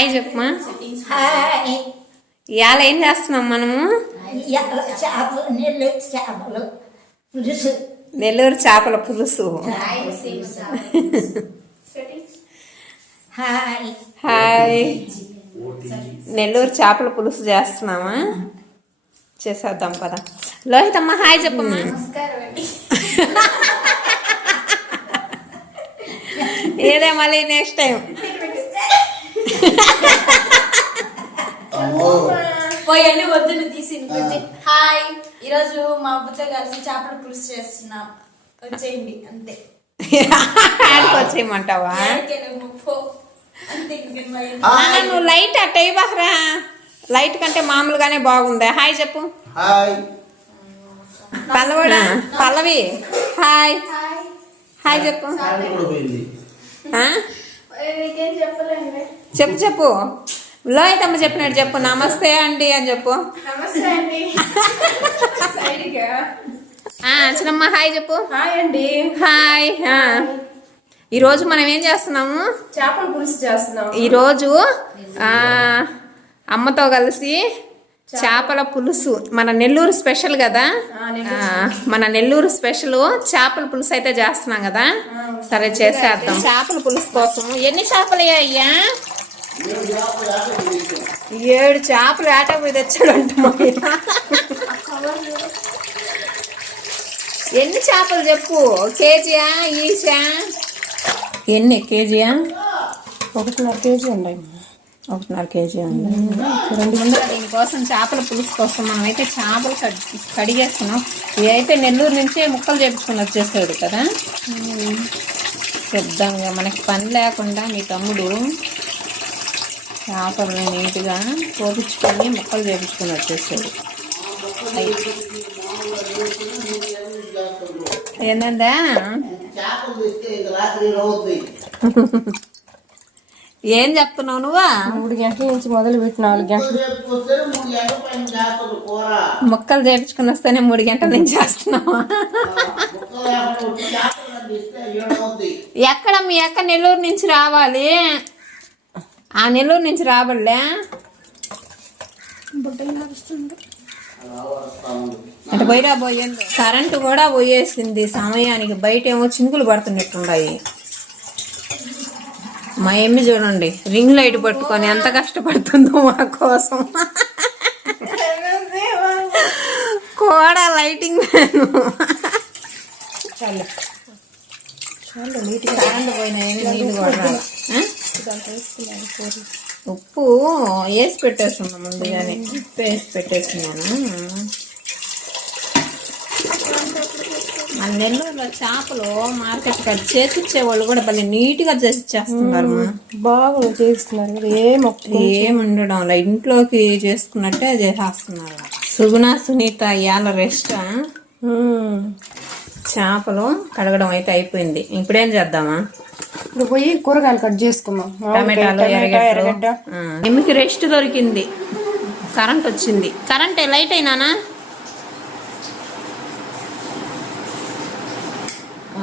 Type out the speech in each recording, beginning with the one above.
Hi చెప్పమా hi. ఇవాళ ఏం చేస్తున్నాం మనము? నెల్లూరు చేపల పులుసు. హాయ్. హాయ్. నెల్లూరు చేపల పులుసు చేస్తున్నామా? చేసేద్దాం పద. లోహిత్ అమ్మ హాయ్ చెప్పమ్మా ఏదే మళ్ళీ నెక్స్ట్ టైం పోయండి వద్దును తీసి. హాయ్. ఈరోజు మా అబ్బుతో కలిసి చేపల పులుసు చేస్తున్నాం. వచ్చేయండి అంతే. వచ్చేయమంటావా? నువ్వు లైట్ అట్టయి బహ్రా లైట్ కంటే మామూలుగానే బాగుంది? హాయ్ చెప్పు. హాయ్. పల్లవడా? పల్లవి. హాయ్. హాయ్. చెప్పు. చెప్పు చెప్పు. లోహిత్ అమ్మ చెప్పినట్టు చెప్పు. నమస్తే అండి అని చెప్పు. చిన్నమ్మ హాయ్ చెప్పు. హాయ్ అండి. హాయ్. ఈరోజు మనం ఏం చేస్తున్నాము? చేపల పులుసు చేస్తున్నాం ఈరోజు ఆ, అమ్మతో కలిసి చేపల పులుసు. మన నెల్లూరు స్పెషల్ కదా? ఆ, మన నెల్లూరు స్పెషల్ చేపల పులుసు అయితే చేస్తున్నాం కదా? సరే చేసేద్దాం. చేపల పులుసు కోసం ఎన్ని చేపలు అయ్యా ఏడు చేపలు ఏటా పోయి తెచ్చాడు అంట ఎన్ని చేపలు చెప్పు? కేజీయా ఈసా ఎన్ని? కేజీయా? ఒకటిన్నర కేజీ ఉన్నాయి. ఒకటిన్నర కేజీ ఉంది రెండు వందల దీనికోసం చేపల పులుసు కోసం మనం అయితే చేపలు కడి- కడిగేస్తున్నాం. ఇదైతే నెల్లూరు నుంచే ముక్కలు చేపించుకొని వచ్చేసాడు కదా? శుద్ధంగా మనకి పని లేకుండా మీ తమ్ముడు చేపలు నీట్గా కోపించుకొని ముక్కలు చేపించుకొని వచ్చేసాడు. ఏందందా చేపలు తెస్తే ఇంక రాత్రి అవుతుంది ఏం చెప్తున్నావు నువ్వా? మూడు గంటల నుంచి మొదలు పెట్టి నాలుగు గంటలు. ముక్కలు చేపించుకొని వస్తేనే మూడు గంటల నుంచి చేస్తున్నావా? ఎక్కడ మీ అక్క నెల్లూరు నుంచి రావాలి? ఆ నెల్లూరు నుంచి రాబడలే? అంటే బయట పోయింది కరెంటు కూడా పోయేసింది సమయానికి. బయట ఏమో చినుకులు పడుతున్నట్టున్నాయి మా ఎమ్మి చూడండి. రింగ్ లైట్ పట్టుకొని ఎంత కష్టపడుతుందో మా కోసం. కూడా లైటింగ్ చాలు. చాలు నీళ్ళు కూడా కూరలు ఉప్పు వేసి పెట్టేస్తున్నా ముందుగానే. ఉప్పు వేసి పెట్టేస్తున్నాను. మన నెల్లూరులో చేపలు మార్కెట్ కట్ చేసి ఇచ్చేవాళ్ళు కూడా భలే నీట్గా చేసి ఇచ్చేస్తున్నారు బాగా చేస్తున్నారు కదా ఏ ఏం ఉండడం లే ఇంట్లోకి చేసుకున్నట్టే చేసేస్తున్నారు. సుగుణ సునీత ఇవాళ రెస్ట్ చేపలు కడగడం అయితే అయిపోయింది. ఇప్పుడేం చేద్దామా? ఇప్పుడు పోయి కూరగాయలు కట్ చేసుకుందాం. టమాటాలు ఎర్రగడ్డ. ఎమ్మికి రెస్ట్ దొరికింది. కరెంట్ వచ్చింది. కరెంట్ లైట్ అయినానా?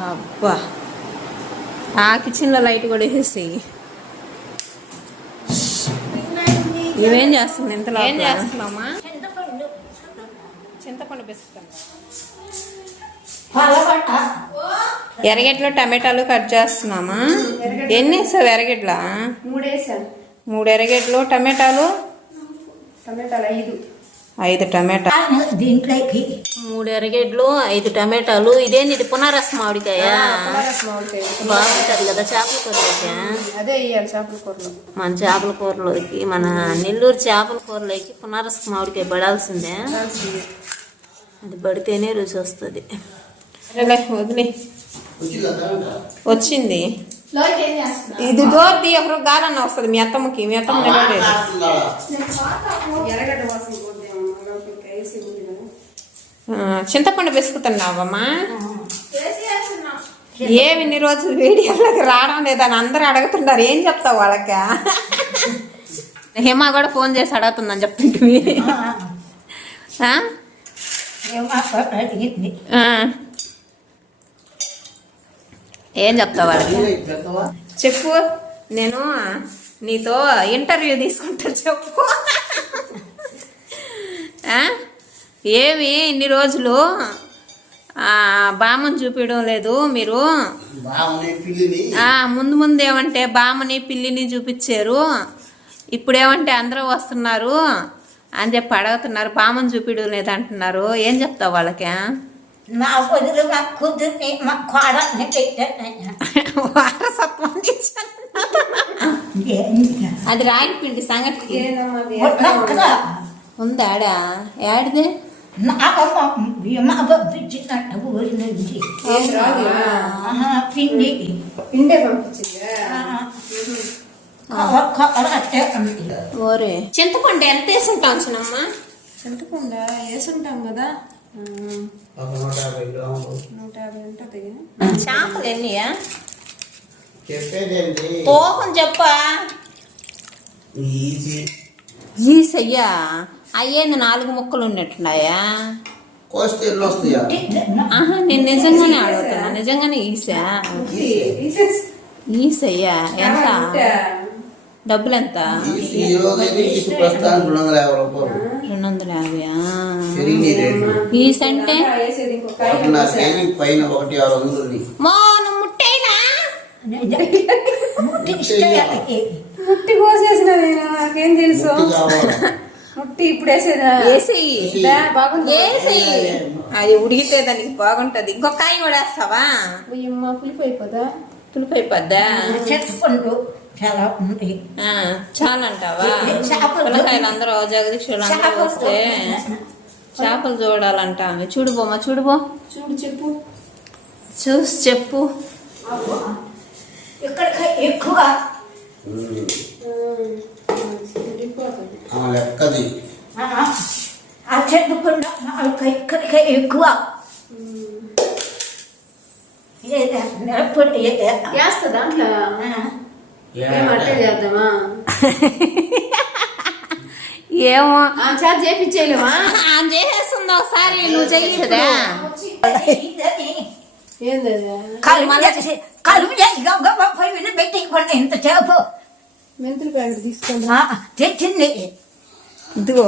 అబ్బా. ఆ కిచెన్లో లైట్ కూడా వేసేసి ఇవేం చేస్తుంది ఇంతలో ఏం చేస్తున్నామా చింతపండు పిస్తాను టమాటాలు కట్ చేస్తున్నామా? ఎన్ని వేసావు ఎర్రగడ్డల? మూడు ఎర్రగడ్డలు టమాటాలు? టమాటాలు ఐదు. ఐదు టమాటా. దీంట్లోకి మూడు ఎర్రగడ్డలు ఐదు టమాటాలు. ఇదేంది? ఇది పునరస మామిడికాయ. బాగుంటది కదా చేపల కూరలోకి అదే వేయాలి చేపల కూరలో. మన చేపల కూరలోకి మన నెల్లూరు చేపల కూరలోకి పునరస మామిడికాయ పడాల్సిందే. అది పడితేనే రుచి వస్తుంది. వదిలే. వచ్చిందా. ఇది డోర్ తీ ఒకరు గాలన్న వస్తుంది మీ అత్తమ్మకి మీ అత్తమ్మ నిలబడేది ఎర్రగడ్డ వాసన పోద్దేమో లోపలికి వేసి ఉంది కదా ఆ, చింతపండు పిసుకుతున్నావమ్మా ఏమి ఇన్ని రోజులు వీడియోలోకి రావడం లేదని అందరూ అడుగుతున్నారు. ఏం చెప్తావు వాళ్ళకి? హేమ కూడా ఫోన్ చేసి అడుగుతుందని చెప్తుంటివి ఏం చెప్తావు వాళ్ళకి? చెప్పు. నేను నీతో ఇంటర్వ్యూ తీసుకుంటా చెప్పు. ఆ? ఏమి ఇన్ని రోజులు? ఆ, బామ్మని చూపించడం లేదు మీరు. ముందు ముందు ఏమంటే బామ్మని పిల్లిని చూపించారు. ఇప్పుడు ఏమంటే అందరూ వస్తున్నారు అని చెప్పి అడుగుతున్నారు. బామ్మని చూపించడం లేదు అంటున్నారు. ఏం చెప్తావు వాళ్ళకి? నా వదిలి మా కూతుర్ని మా కోడల్ని పెట్టాను. వారసత్వం ఇచ్చాను. అది రాగి పిండి సంగటికి ఏదమ్మా అది? ఉందాడా? ఏడిది పిండి పిండే పంపించిందా ఓరే. చింతపండు ఎంత వేసి ఉంటాం చిన్నమ్మా చింతకుండా వేసుంటాం కదా. నూట యాభై ఉంటుంది. చేపలు ఎన్నియా? చెప్పేదేంటి తోకం చెప్పా. ఈజీ. ఈసయ్యా అయ్యేంది నాలుగు ముక్కలు ఉన్నట్టున్నాయా? కోస్తే ఎన్ని వస్తాయా? ఆహా నేను నిజంగానే అడుగుతున్నా. నిజంగానే ఈసా? ఈసయ్యా ఎంత? డబ్బులు ఎంత రెండు వందల యాభై ఈస్ అంటే? మో నువ్వు ముట్టేనా? ముట్టి కోసేసిన నాకేం తెలుసు? ఇప్పుడు వేసేదా? వేసేయి. వేసేయి. అది ఉడికితే దానికి బాగుంటది. ఇంకొక కాయ కూడా వేస్తావా? అమ్మ పులిపు అయిపోదా? పులుపు అయిపోద్దా? చెట్టుకుంటూ చాలా ఉంది ఆ, చాలంటావా? చేపలు పిల్లకాయలు అందరూ చేపలు వస్తే చేపలు చూడాలంట ఆమె చూడు బొమ్మ చూడు బో. చూడు చెప్పు. చూసి చెప్పు. ఇక్కడ ఎక్కువ ఆ లెక్కది. ఆ, ఆ. చెట్టుకుండా నాలుగు ఇక్కడికి ఎక్కువ. ఏదే వేస్తా దాంట్లో. చేద్దామా? ఏమో. ఆ చేత చేపించేయలేమా ఆమె చేసేస్తుంది ఒకసారి నువ్వు ఇదని ఏంది? కలుపు కలుపు చేసి పోయి పెట్టి ఇంత చేపు. మెంతులు ప్యాకెట్ తీసుకోండి ఆ, తెచ్చింది ఇదిగో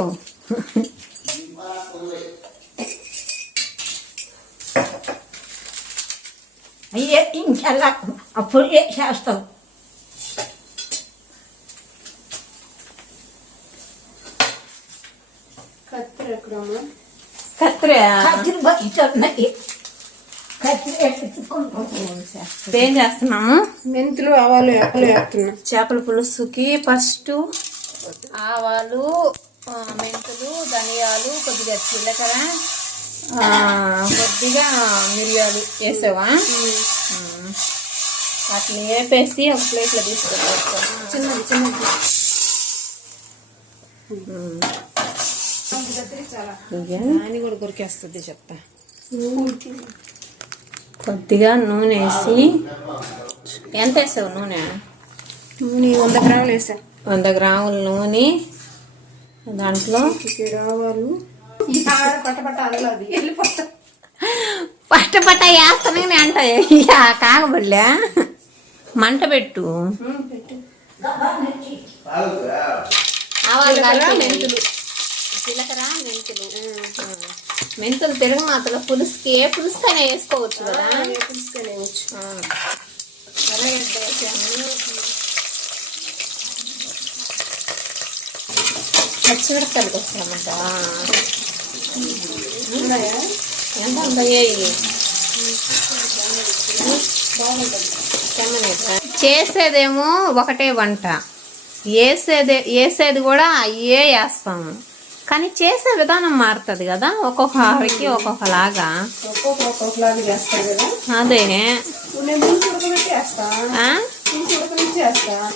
అయ్యే ఇంకెల్లా అప్పుడు చేస్తాం కత్తెర ఎక్కడమ్మా కత్తిరే కత్తిరి బయట ఉన్నాయి కత్తిరి ఎత్తుకుంటాం ఏం చేస్తున్నాము మెంతులు ఆవాలు ఎక్కలు వేస్తున్నా చేపల పులుసుకి ఫస్ట్ ఆవాలు మెంతులు ధనియాలు కొద్దిగా ఆ, కొద్దిగా మిరియాలు వేసావా. వాటిని వేపేసి ఒక ప్లేట్లో తీసుకొని చిన్నది చిన్నది. కూడా కొరికేస్తుంది చెప్తా. కొద్దిగా నూనె వేసి ఎంత వేసావు నూనె? నూనె వంద గ్రాములు వేసా. వంద గ్రాముల నూనె. దాంట్లో ఆవాలు పట్ట పట్ట వేస్తానే అంట. కాకబడిలే మంట పెట్టు. పెట్టు. ఆవాలు జీలకర్ర, మెంతులు. మెంతులు తిరగ మాతలో పులుసుకి ఏ పులుసుకైనా వేసుకోవచ్చు కదా? వేసాము. పచ్చిమిరపకాయలు ఉన్నాయా? ఎంత ఉంటాయి? చేసేదేమో ఒకటే వంట. వేసేదే వేసేది కూడా అయ్యే వేస్తాము. కానీ చేసే విధానం మారుతుంది కదా ఒక్కొక్కరికి ఒక్కొక్కలాగా. ఒక్కొక్క ఒక్కొక్కలాగా చేస్తారు కదా. అదే.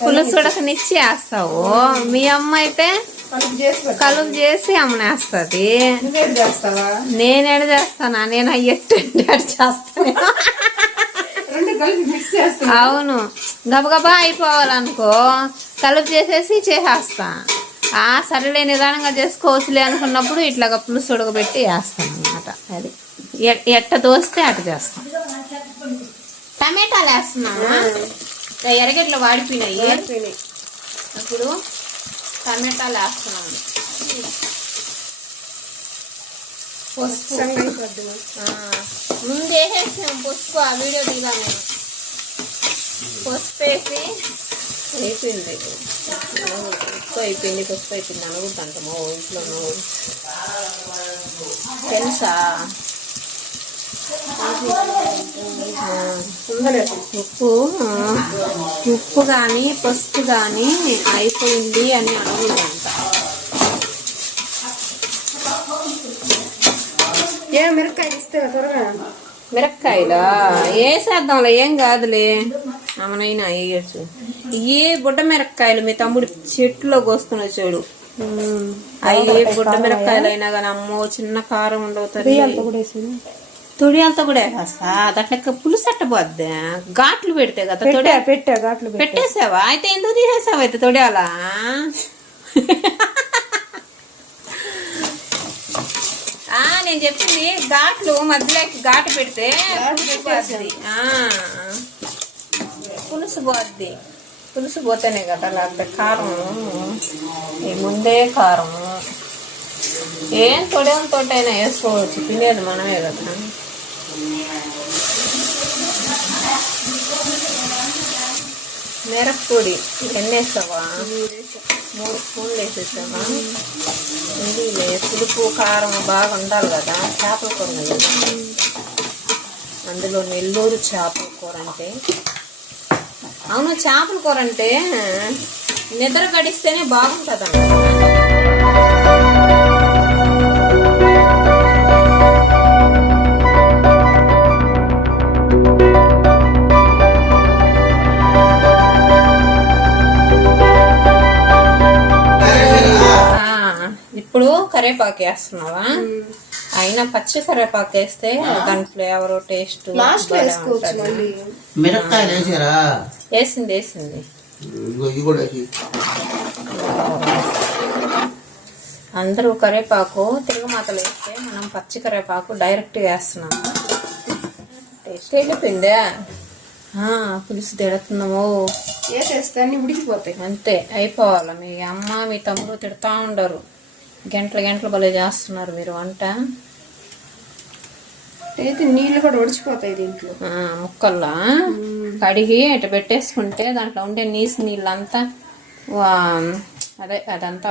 పులుసు ఉడకనిచ్చి వేస్తావు మీ అమ్మ అయితే కలుపు చేసి అమ్మనేస్తుంది. నువ్వేది చేస్తావా? నేను ఎడ చేస్తానా? నేను ఎట్టు చేస్తాను? అవును. గబగబా అయిపోవాలనుకో. కలుపు చేసేసి చేసేస్తా. సరేలే నిదానంగా చేసుకోవచ్చులే అనుకున్నప్పుడు ఇట్లాగా పులుసు ఉడకబెట్టి వేస్తాను అనమాట అది ఎట్ట దోస్తే అటు చేస్తాం. టమాటాలు వేస్తున్నామా ఎరగడ్లు వాడిపోయినాయి. ఇప్పుడు టమాటాలు వేస్తున్నాం. పసుపు. ఆ, ముందు వేసేసాం పసుపు ఆ వీడియో దిగా నేను. పసుపు వేసి అయిపోయింది. ఉప్పు అయిపోయింది పసుపు అయిపోయింది అనకూడదంట మా ఇంట్లో తెలుసా? ఉప్పు ఉప్పు కానీ పసుపు కానీ అయిపోయింది అని అనకూడదంట. ఏ మిరపకాయలు ఇస్తారా త్వరగా. మిరపకాయలా? వేసేద్దాంలే ఏం కాదులే. అమ్మనైనా వేయచ్చు ఏ బుడ్డ మిరపకాయలు మీ తమ్ముడు చెట్టులో కోసుకుని వచ్చాడు అయ్యే బుడ్డ మిరపకాయలు అయినా కానీ అమ్మో చిన్న కారం ఉండవు తల్లి. కూడా వేసింది తొడియాలతో కూడా వేస్తా దాంట్లో పులుసు అట్టబోద్ది ఘాట్లు పెడితే కదా తొడియా పెట్టా ఘాట్లు పెట్టా. పెట్టేసావా? అయితే ఎందుకు తీసేసావా అయితే తొడియాలా? నేను చెప్పింది ఘాట్లు మధ్యలోకి ఘాటు పెడితే పులుసు పోద్ది. ఆ, పులుసు పోద్ది. పులుసు పోతేనే కదా లేకపోతే కారం? ఈ ముందే కారం. ఏం తొడేం తోటైనా వేసుకోవచ్చు. తినేది మనమే కదా. మిరప్పొడి ఎన్ని వేస్తావా మూడు స్పూన్లు వేసేసావా? ఇందులో పులుపు కారం బాగా ఉండాలి కదా. చేపల కూర కదా. అందులో నెల్లూరు చేపల కూర అంటే అవును చేపల కూర అంటే నిద్ర గడిస్తేనే బాగుంటుంది ఇప్పుడు కరేపాకు వేస్తున్నావా? అయినా పచ్చి కరేపాకు వేస్తే దాని ఫ్లేవర్ టేస్ట్ మిరపకాయలు వేసారా? వేసింది వేసింది. కూడా అందరూ కరేపాకు తిరుగుమాతలు వేస్తే మనం పచ్చి కరేపాకు డైరెక్ట్ వేస్తున్నాం. టేస్ట్ వెళ్ళిపోయిందా పులుసు తిడుతున్నాము వేసేస్తే అన్ని ఉడికిపోతాయి. అంతే అయిపోవాలి. మీ అమ్మ మీ తమ్ముడు తిడతా ఉండరు. గంటలు గంటలు భలే చేస్తున్నారు మీరు వంట. అయితే నీళ్ళు కూడా ఉడిచిపోతాయి దీంట్లో. ముక్కల్లా? కడిగి ఇటు పెట్టేసుకుంటే దాంట్లో ఉండే నీసు నీళ్ళంతా అదే అదంతా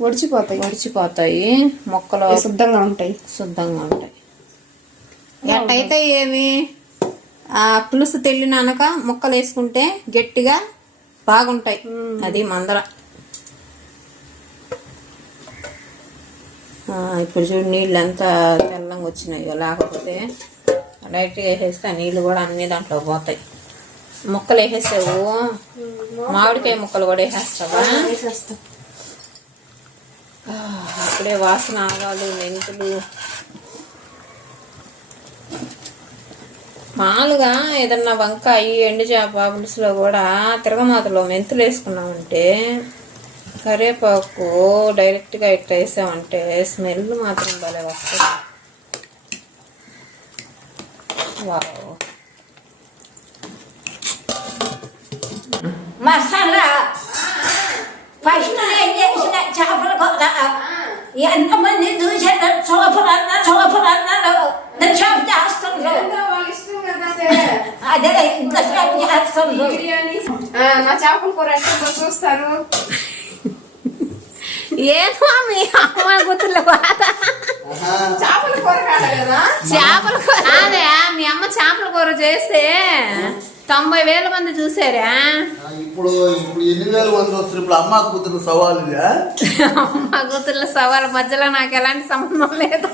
ఉడిచిపోతాయి ఒడిచిపోతాయి. మొక్కలు శుద్ధంగా ఉంటాయి. శుద్ధంగా ఉంటాయి. ఎట్టయితే ఏమి ఆ పులుసు తెల్లినాక ముక్కలు వేసుకుంటే గట్టిగా బాగుంటాయి. అది మందర. ఇప్పుడు చూడు నీళ్ళు అంతా తెల్లంగా వచ్చినాయో లేకపోతే డైరెక్ట్గా వేసేస్తే ఆ నీళ్ళు కూడా అన్ని దాంట్లో పోతాయి. ముక్కలు వేసేసావు? మామిడికాయ ముక్కలు కూడా వేసేస్తావా? అప్పుడే వాసన ఆగాలు మెంతులు. మామూలుగా ఏదన్నా వంకాయ ఎండు చేప పులుసులో కూడా తిరగమాతలో మెంతులు వేసుకున్నామంటే కరివేపాకు డైరెక్ట్గా ఇట్లా వేసామంటే స్మెల్ మాత్రం భలే వస్తుంది. వావ్. మసాలా. ఫస్ట్ నేను చేసిన చేపల కూర ఎంతమంది చూసారు సూపర్ అన్నా సూపర్ అన్నారు నేను చేప చేస్తున్నారు అదే. ఇంత చేప చేస్తున్నారు నా చేపల కూర కొంచెం చూస్తారు. ఏదో మీ అమ్మ గుర్తుల బాధ. చేపల కూర చేపల అదే మీ అమ్మ చేపల కూర చేస్తే తొంభై వేల మంది చూసారా? ఇప్పుడు ఇప్పుడు ఎన్ని వేల మంది వస్తారు? ఇప్పుడు అమ్మ కూతురు సవాలు ఇదా? అమ్మ కూతుర్ల సవాల మధ్యలో నాకు ఎలాంటి సంబంధం లేదు.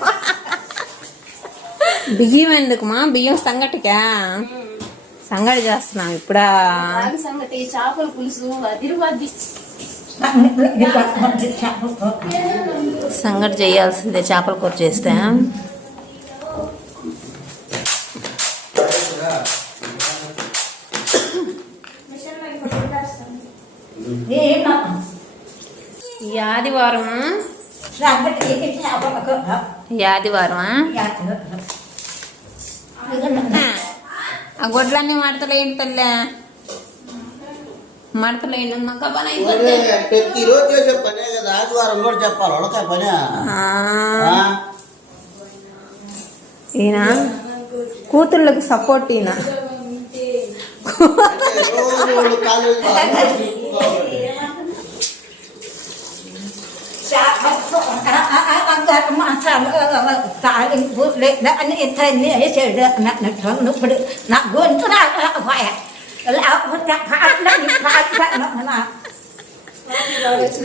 బియ్యం ఎందుకుమా? బియ్యం సంగటికా? సంగటి చేస్తున్నాం ఇప్పుడా. సంగతి చేపల పులుసు కూర సంగటి చేయాల్సిందే చేపల కూర చేస్తే. ఈ ఆదివారం ఈ ఆదివారం ఆ గొడ్లన్నీ మాడతలు ఏంటి తల్లే? మడతలు వేయడం పని ప్రతిరోజు చేసే పనే కదా ఆదివారం కూడా చెప్పాలి ఉడకాయ పనే? ఈయన కూతుళ్ళకి సపోర్ట్ ఈయన. వాళ్ళు కాలేజీలో నా గొంతు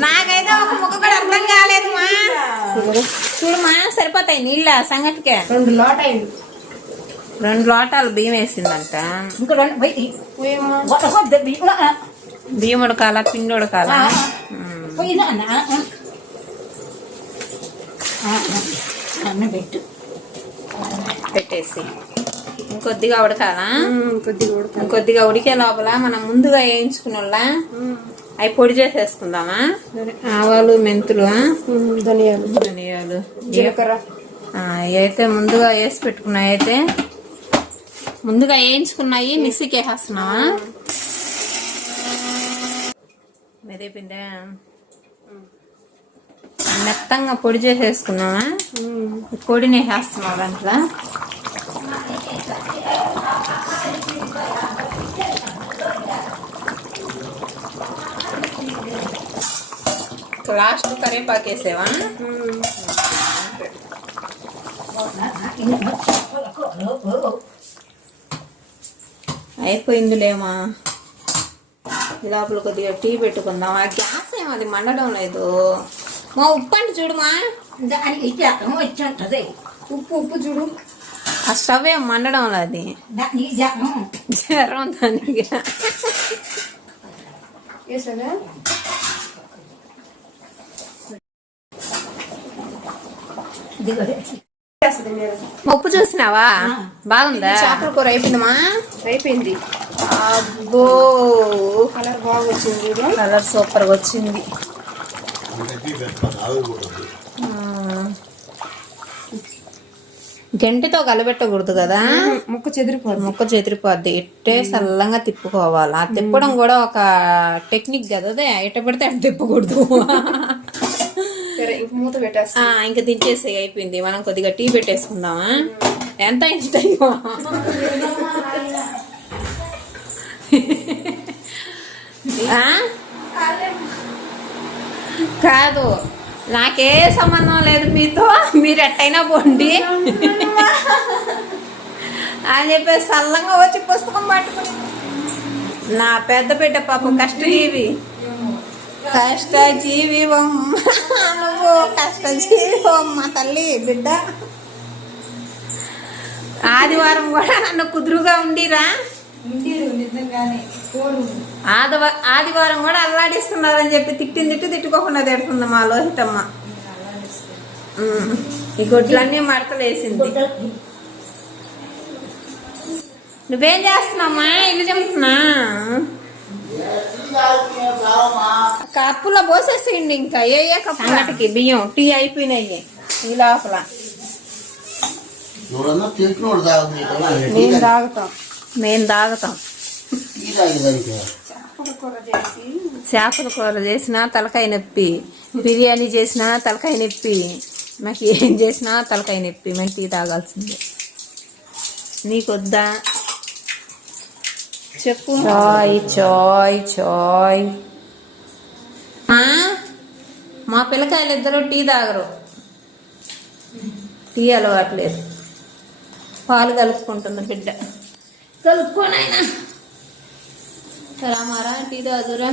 నాకైతే ఒక ముక్క కూడా అర్థం కాలేదు మా. చూడమా సరిపోతాయి నీళ్ళ సంగటికే రెండు లోట అయింది రెండు లోటాలు బియ్యం వేసిందంట. ఇంకా రెండు పోయి. బియ్యం ఉడకాల పిండి ఉడకాల? పోయినా అన్న పెట్టు. పెట్టేసి. ఇంకొద్దిగా ఉడకాలా? కొద్దిగా ఉడక ఇంకొద్దిగా ఉడికే లోపల మనం ముందుగా వేయించుకున్న అవి పొడి చేసేసుకుందామా? ఆవాలు మెంతులు? ధనియాలు. ధనియాలు. జీలకర్ర. ఇవైతే ముందుగా వేసి పెట్టుకున్నాయి అయితే. ముందుగా వేయించుకున్నాయి మిక్సీకి వేసేస్తున్నావా? మెదిపిండే మెత్తంగా పొడి చేసేసుకున్నావా పొడిని వేసేస్తున్నావు దాంట్లో? లాస్ట్ కరివేపాకు వేసేవా? అయిపోయిందిలేమా. లోపల కొద్దిగా టీ పెట్టుకుందాం ఆ గ్యాస్ ఏమో అది మండడం లేదు. మా ఉప్పు అంటే చూడుమా. దానికి జగం వచ్చి ఉంటది ఉప్పు ఉప్పు చూడు. ఆ స్టవ్ ఏం మండడం లేదు దానికి జగం జ్వరం దానికి దిగడు వేస్తుంది మీరు మా ఉప్పు చూసినావా? బాగుందా? చేపల కూర అయిపోయిందమ్మా. అయిపోయింది. అబ్బో. కలర్ బాగా వచ్చింది చూడు కలర్ సూపర్గా వచ్చింది. గంటితో కలబెట్టకూడదు కదా? ముక్క చెదిరిపోద్ది. ముక్క చెదిరిపోద్ది. ఇట్టే సల్లంగా తిప్పుకోవాలి. ఆ తిప్పడం కూడా ఒక టెక్నిక్ కదా అదే? ఎట పెడితే అటు తిప్పకూడదు. మూత పెట్టేస్తా. ఇంకా దించేసి అయిపోయింది. మనం కొద్దిగా టీ పెట్టేసుకుందామా? ఎంత అయింది టైం కాదు నాకే సంబంధం లేదు మీతో. మీరు ఎట్టయినా పోండి. అని చెప్పేసి సల్లంగా వచ్చి పుస్తకం పట్టుకుని నా పెద్ద బిడ్డ పాపం కష్టజీవి కష్టజీవి అమ్మ నువ్వు కష్టజీవి అమ్మ తల్లి బిడ్డ. ఆదివారం కూడా నన్ను కుదురుగా ఉండిరా. ఇంటిరు నిజంగానే. ఫోన్ ఆదివ ఆదివారం కూడా అల్లాడిస్తున్నారని చెప్పి తిట్టింది తిట్టి తిట్టుకోకుండా తిడుతుంది మా లోహితమ్మ. ఈ గొడ్లన్నీ మడతలు వేసింది నువ్వేం చేస్తున్నామ్మా ఇల్లు చెప్తున్నా కప్పులో పోసేసేయండి ఇంకా ఏ ఏ కప్పు బియ్యం టీ అయిపోయినాయి. ఈ లోపల. నేను తాగుతాం. మేము తాగుతాం. చేపల కూర చేసినా తలకాయ నొప్పి. బిర్యానీ చేసినా తలకాయ నొప్పి. నాకు ఏం చేసినా తలకాయ నొప్పి. మేము టీ తాగాల్సిందే. నీకొద్దా? చెప్పు. చాయ్ చాయ్ చాయ్. మా పిల్లకాయలు ఇద్దరు టీ తాగరు. టీ అలవాట్లేదు. పాలు కలుపుకుంటుంది బిడ్డ. కలుపుకోనైనా రామారా టీ తాగురా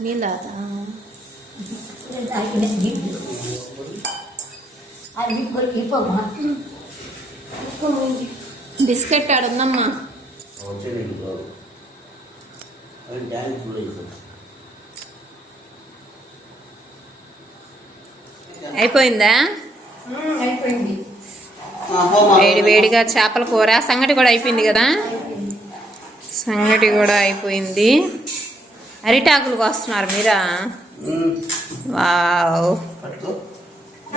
నీళ్ళ బిస్కెట్ ఆడుందమ్మా. అయిపోయిందా? వేడి వేడిగా చేపల కూర. సంగటి కూడా అయిపోయింది కదా? సంగటి కూడా అయిపోయింది. అరిటాకులు వస్తున్నారు మీరా? వావ్.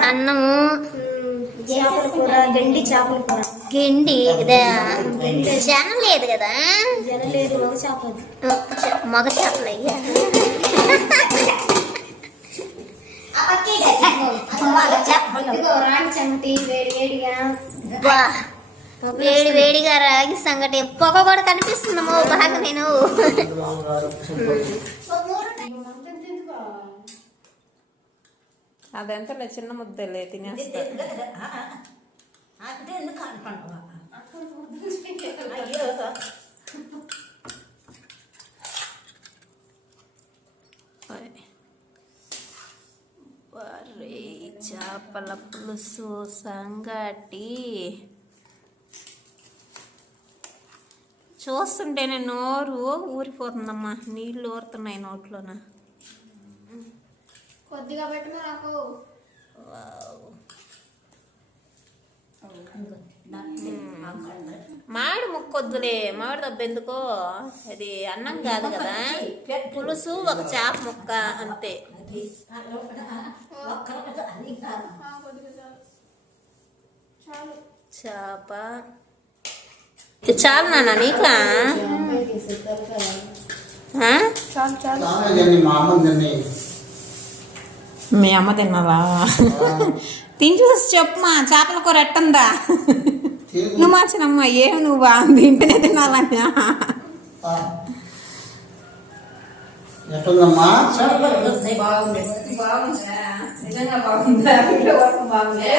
అన్నము చేపల కూర గండి చేపల కూర. గిండి కదా? జనం లేదు కదా? మగ చేపలు. అయ్యా. వేడి వేడిగా. రాగి సంగటి. పొగ కూడా కనిపిస్తుందమ్మో బాగా నేను. అదంతా చిన్న ముద్దలే తినేస్తా. అంటే ఎందుకు అయ్యో. చేపల పులుసు సంగటి. చూస్తుంటేనే నోరు ఊరిపోతుందమ్మా. నీళ్ళు ఊరుతున్నాయి నోట్లోన. కొద్దిగా పెట్టమే నాకు? మామిడి ముక్కొద్దులే. మామిడి దెబ్బ ఎందుకో? అది అన్నం కాదు కదా. పులుసు ఒక చేప ముక్క అంతే. చేప. చాలు నాన్న నీకా? మా అమ్మ తిని మీ అమ్మ తిన్నావా తిని చూసి చెప్పమా చేపల కూర ఎట్టుందా? నువ్వు మార్చినమ్మా ఏం నువ్వు బాగుంది ఇంటనే తినాలన్నా. ఎట్టుందమ్మా? బాగుంది బాగుందా? నిజంగా బాగుందా? బాగుందా?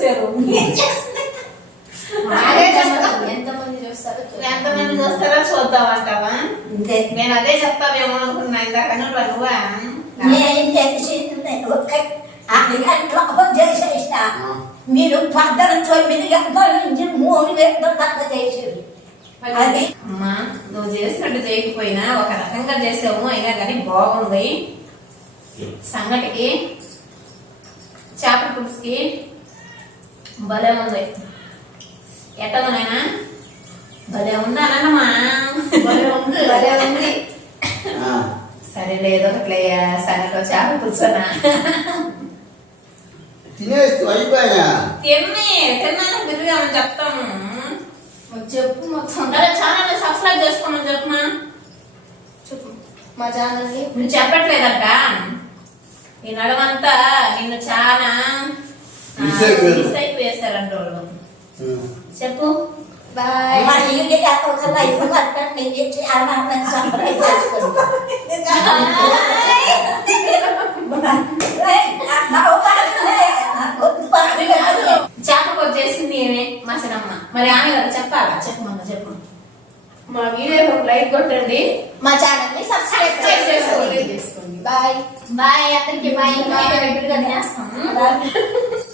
చూసారు. ఎంతమంది చూస్తారో. ఎంతమంది చూస్తారో చూద్దాం అంటావా? నేను అదే చెప్తావేమో అనుకున్నా ఇందాక నువ్వు చేసేసిన. మీరు పద్దరు తొమ్మిది గంటల నుంచి మూడు గంటల దాకా చేసేది అది. అమ్మా నువ్వు చేసినట్టు చేయకపోయినా ఒక రకంగా చేసావు అయినా కానీ బాగుంది. సంగటికి చేపల పులుసుకి భలే ఉంది. నాయనా భలే ఉంది అనమ్మా భలే ఉంది భలే ఉంది. ఆ. సరే లేదో ఒకట్లే చేపల పులుసునా తినేస్తూ అయిపోయా తిన్నాను బిర్యానీ చెప్తాము చెప్పు మొత్తం. సరే ఛానల్ సబ్స్క్రైబ్ చేసుకోమని చెప్పమా? చెప్పు. మా ఛానల్ని నువ్వు చెప్పట్లేదట ఈ నడవంతా నిన్ను చాలా చెప్పు బాయ్ ఇంటి కాకుండా పట్టండి నేను చేపకు వచ్చేసింది ఏమే మా సినమ్మ మరి ఆమె కదా చెప్పాలా చెప్పు మమ్మ చెప్పు మా వీడియో ఒక లైక్ కొట్టండి మా ఛానల్ని సబ్స్క్రైబ్ చేసేసుకోండి చేసుకోండి బాయ్ బాయ్ అందరికి బాయ్ దగ్గరగా తినేస్తాము